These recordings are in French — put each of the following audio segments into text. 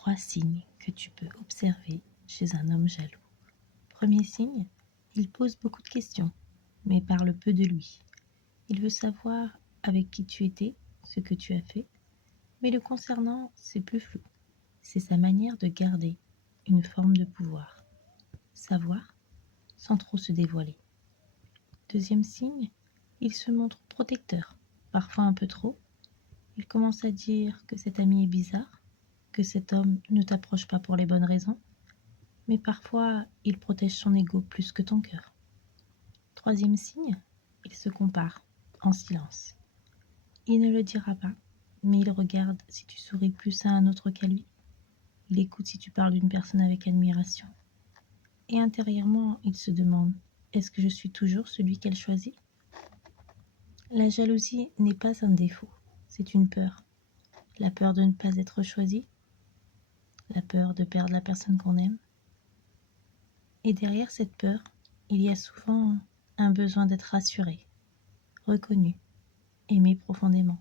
3 signes que tu peux observer chez un homme jaloux. Premier signe, il pose beaucoup de questions, mais parle peu de lui. Il veut savoir avec qui tu étais, ce que tu as fait, mais le concernant, c'est plus flou. C'est sa manière de garder une forme de pouvoir. Savoir sans trop se dévoiler. Deuxième signe, il se montre protecteur, parfois un peu trop. Il commence à dire que cet ami est bizarre, que cet homme ne t'approche pas pour les bonnes raisons, mais parfois il protège son ego plus que ton cœur. Troisième signe, il se compare, en silence. Il ne le dira pas, mais il regarde si tu souris plus à un autre qu'à lui. Il écoute si tu parles d'une personne avec admiration. Et intérieurement, il se demande, est-ce que je suis toujours celui qu'elle choisit? La jalousie n'est pas un défaut, c'est une peur. La peur de ne pas être choisi, la peur de perdre la personne qu'on aime. Et derrière cette peur, il y a souvent un besoin d'être rassuré, reconnu, aimé profondément.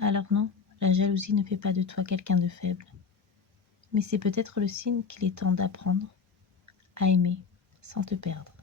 Alors non, la jalousie ne fait pas de toi quelqu'un de faible, mais c'est peut-être le signe qu'il est temps d'apprendre à aimer sans te perdre.